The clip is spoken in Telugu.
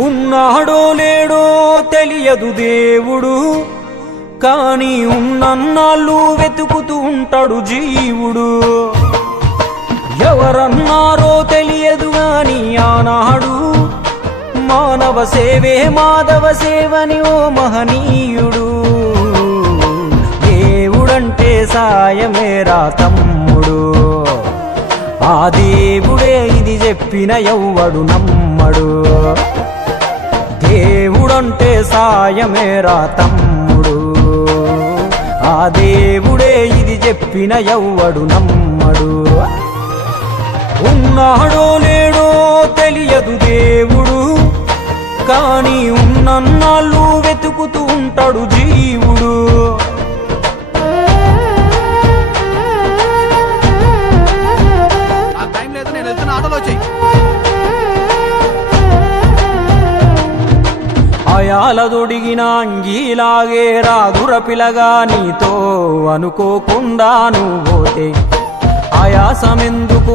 ఉన్నాడో లేడో తెలియదు దేవుడు, కాని ఉన్నన్నాళ్ళు వెతుకుతూ ఉంటాడు జీవుడు. ఎవరన్నారో తెలియదు గాని ఆనాడు మానవ సేవే మాధవ సేవని ఓ మహనీయుడు. దేవుడంటే సాయమేరా తమ్ముడు, ఆ దేవుడే ఇది చెప్పిన ఎవ్వడు నమ్మడు. దేవుడంటే సాయమేరా తమ్ముడు, ఆ దేవుడే ఇది చెప్పిన ఎవ్వడు నమ్మడు. ఉన్నాడో లేడో తెలియదు దేవుడు, కాని ఉన్నన్నాళ్ళు వెతుకుతూ ఉంటాడు జీవుడు. అయాలదొడిగిన అంగీలాగే రాదుర పిలగా నీతో అనుకోకుండా నువ్వు పోతే ఆయాసమెందుకు